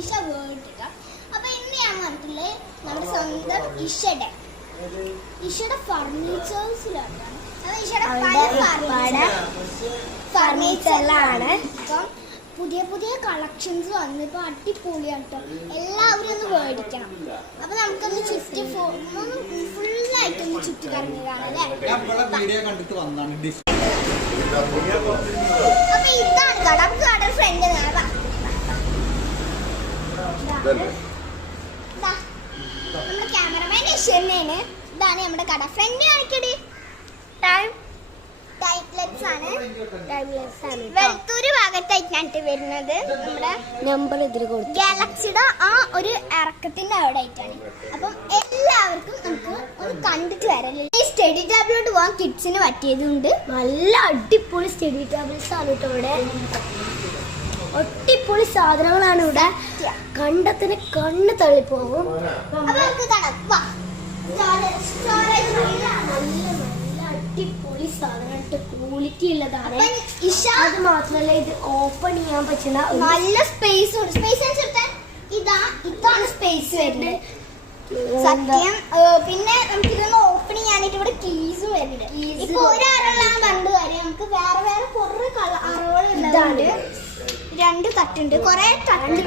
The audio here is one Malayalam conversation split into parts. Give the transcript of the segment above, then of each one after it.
ഇഷ വേർഡ് ഇട്ടാം. അപ്പൊ ഇന്ന് ഞാൻ വന്നിട്ടുള്ളത് നമ്മുടെ സ്വന്തം ഇഷയുടെ ഫർണിച്ചേഴ്സിലാണ്. അപ്പൊ ഇഷയുടെ ഫർണിച്ചറിലാണ് ഇപ്പം പുതിയ കളക്ഷൻസ് വന്ന് ഇപ്പൊ അടിപൊളിയാണ് കേട്ടോ. എല്ലാവരും ഒന്ന് മേടിക്കണം. അപ്പൊ നമുക്കൊന്ന് ചുറ്റി ഫുള്ളായിട്ടൊന്ന് ചുറ്റി കറങ്ങി കാണാം അല്ലേ. അപ്പൊ ഇതാണ് കട. നമുക്ക് കട ഫ്രണ്ട് നമ്മുടെ ക്യാമറമാൻ ഇഷേനാണ്. ഇതാണ് നമ്മുടെ കട. ഫ്രണ്ട് കാണിക്കടി. വെളുത്തൂര് ഭാഗത്തായിട്ടാണ് വരുന്നത്. നമ്മുടെ നമ്പർ ഇതിൽ കൊടുത്തു. ഗാലക്സിയുടെ ആ ഒരു ഇറക്കത്തിന്റെ അവിടെ ആയിട്ടാണ്. അപ്പം എല്ലാവർക്കും നമുക്ക് ഒന്ന് കണ്ടിട്ട് വരാം. ഈ സ്റ്റഡി ടാബിലോട്ട് പോകാൻ കിഡ്സിന് പറ്റിയതുണ്ട്. നല്ല അടിപൊളി സ്റ്റഡി ടാബിൾസ് ആണ് കേട്ടോ. ഇവിടെ അടിപൊളി സാധനങ്ങളാണ്. ഇവിടെ കണ്ടത്തിന് കണ്ണ് തള്ളിപ്പോകും. അടിപൊളി സാധനം, ക്വാളിറ്റി ഉള്ളതാണ്. അത് മാത്രമല്ല ഇത് ഓപ്പൺ ചെയ്യാൻ പറ്റുന്ന നല്ല സ്പേസ് ഇതാണ് സ്പേസ് വരുന്നത്. സത്യം. പിന്നെ നമുക്ക് ഇതൊന്ന് ഓപ്പൺ ചെയ്യാനായിട്ട് ഇവിടെ കീസും വരുന്നുണ്ട്. ഇപ്പൊ ഒരറകളാണ് കണ്ടു കാര്യം. നമുക്ക് വേറെ കുറെ അറകളുണ്ട്. 2 തട്ടുണ്ട്. കുറെ തട്ടുണ്ട്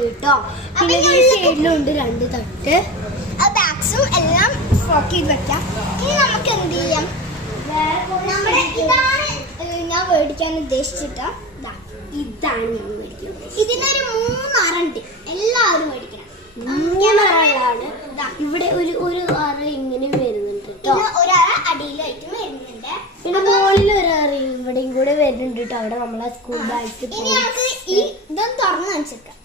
കേട്ടോ. സൈഡിലുണ്ട് 2 തട്ട്. ബാഗ്സും എല്ലാം സ്റ്റോക്ക് ചെയ്ത് വെക്കാം. ഇനി നമുക്ക് എന്ത് ചെയ്യാം, നമ്മുടെ ഇതാണ് ഞാൻ മേടിക്കാൻ ഉദ്ദേശിച്ചിട്ട്. ഇതാണ് ഞാൻ മേടിക്കുന്നത്. ഇതിനൊരു 3 അറുണ്ട്. എല്ലാവരും മേടിക്കണം. ഇവിടെ ഒരു അറ ഇങ്ങനെ വരുന്നുണ്ട് കേട്ടോ. ഒരു അറ അടിയിലായിട്ടും വരുന്നുണ്ട്. പിന്നെ മുകളിൽ ഒരു അറ ഇവിടെയും കൂടെ വരുന്നുണ്ട് കേട്ടോ. അവിടെ നമ്മളെ സ്കൂൾ ബാഗ്സ്. ഇനി നമുക്ക് ഈ ഇതൊന്ന് തുറന്ന് വെച്ചേക്കാം.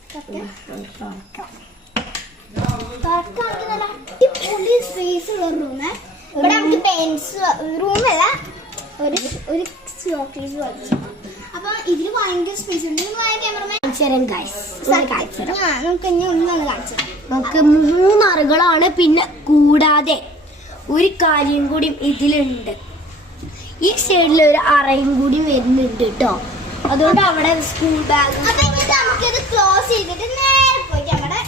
തുറക്കാണെങ്കിൽ നല്ല അടിപൊളി സ്പേസ് ഉള്ള റൂമ്. ഇവിടെ നമുക്ക് പെയിന്റ്സ് റൂമല്ല, ഒരു ഷോക്കേസ് വച്ചു. അപ്പൊ ഇതില് ഭയങ്കര സ്പേസ് ഉണ്ട്. നമുക്ക് ഇനി ഒന്നാണ് കാണിച്ചത്. നമുക്ക് 3 അറകളാണ്. പിന്നെ കൂടാതെ ഒരു കാര്യം കൂടി ഇതിലുണ്ട്. ഈ സൈഡിൽ ഒരു അറയും കൂടി വരുന്നുണ്ട് കേട്ടോ. അതുകൊണ്ട് അവിടെ സ്കൂൾ ബാഗ്. അപ്പൊ എന്നിട്ട് നമുക്കിത് ക്ലോസ് ചെയ്തിട്ട് നേരെ പോയിട്ട് നമ്മുടെ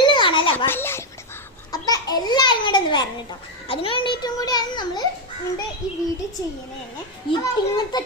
ഇത് കാണാം. അപ്പൊ എല്ലാരും കൂടെ ഒന്ന് വരണം കേട്ടോ. അതിനു വേണ്ടിയിട്ടും കൂടിയാണ് നമ്മള് ഈ വീഡിയോ ചെയ്യുന്നത് തന്നെ. ഇങ്ങനത്തെ